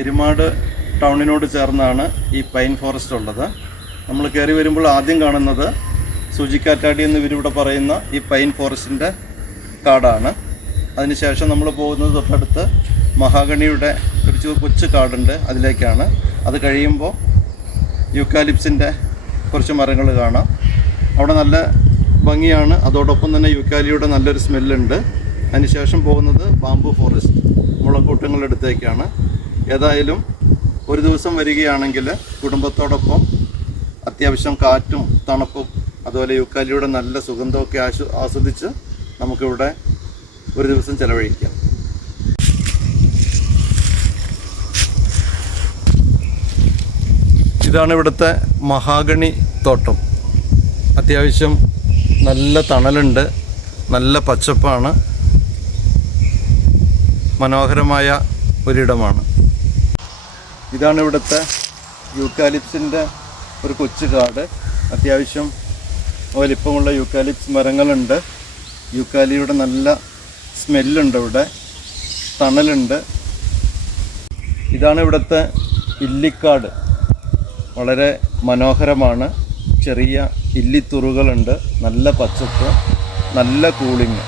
എരുമാട് ടൗണിനോട് ചേർന്നാണ് ഈ pine forest ഉള്ളത്. നമ്മൾ കയറി വരുമ്പോൾ ആദ്യം കാണുന്നത് സൂചിക്കാറ്റാടി എന്ന് ഇവരിവിടെ പറയുന്ന ഈ പൈൻ ഫോറസ്റ്റിൻ്റെ കാടാണ്. അതിനുശേഷം നമ്മൾ പോകുന്നത് തൊട്ടടുത്ത് മഹാഗണിയുടെ ഒരു കൊച്ചു കാടുണ്ട്, അതിലേക്കാണ്. അത് കഴിയുമ്പോൾ യൂക്കാലിപ്സിൻ്റെ കുറച്ച് മരങ്ങൾ കാണാം. അവിടെ നല്ല ഭംഗിയാണ്. അതോടൊപ്പം തന്നെ യൂക്കാലിയുടെ നല്ലൊരു സ്മെല്ലുണ്ട്. അതിനുശേഷം പോകുന്നത് ബാംബു ഫോറസ്റ്റ്, മുളക്കൂട്ടങ്ങളുടെ അടുത്തേക്കാണ്. ഏതായാലും ഒരു ദിവസം വരികയാണെങ്കിൽ കുടുംബത്തോടൊപ്പം അത്യാവശ്യം കാറ്റും തണുപ്പും അതുപോലെ യൂക്കാലിയുടെ നല്ല സുഗന്ധമൊക്കെ ആസ്വദിച്ച് നമുക്കിവിടെ ഒരു ദിവസം ചെലവഴിക്കാം. ഇതാണ് ഇവിടുത്തെ മഹാഗണി തോട്ടം. അത്യാവശ്യം നല്ല തണലുണ്ട്, നല്ല പച്ചപ്പാണ്, മനോഹരമായ ഒരിടമാണ്. ഇതാണ് ഇവിടുത്തെ യൂക്കാലിപ്സിൻ്റെ ഒരു കൊച്ചു കാട്. അത്യാവശ്യം വലിപ്പമുള്ള യൂക്കാലിപ്സ് മരങ്ങളുണ്ട്. യൂക്കാലിയുടെ നല്ല സ്മെല്ലുണ്ട്, ഇവിടെ തണലുണ്ട്. ഇതാണ് ഇവിടുത്തെ ഇല്ലിക്കാട്. വളരെ മനോഹരമാണ്. ചെറിയ ഇല്ലിത്തുറുകളുണ്ട്, നല്ല പച്ചപ്പ്, നല്ല കൂളിങ്.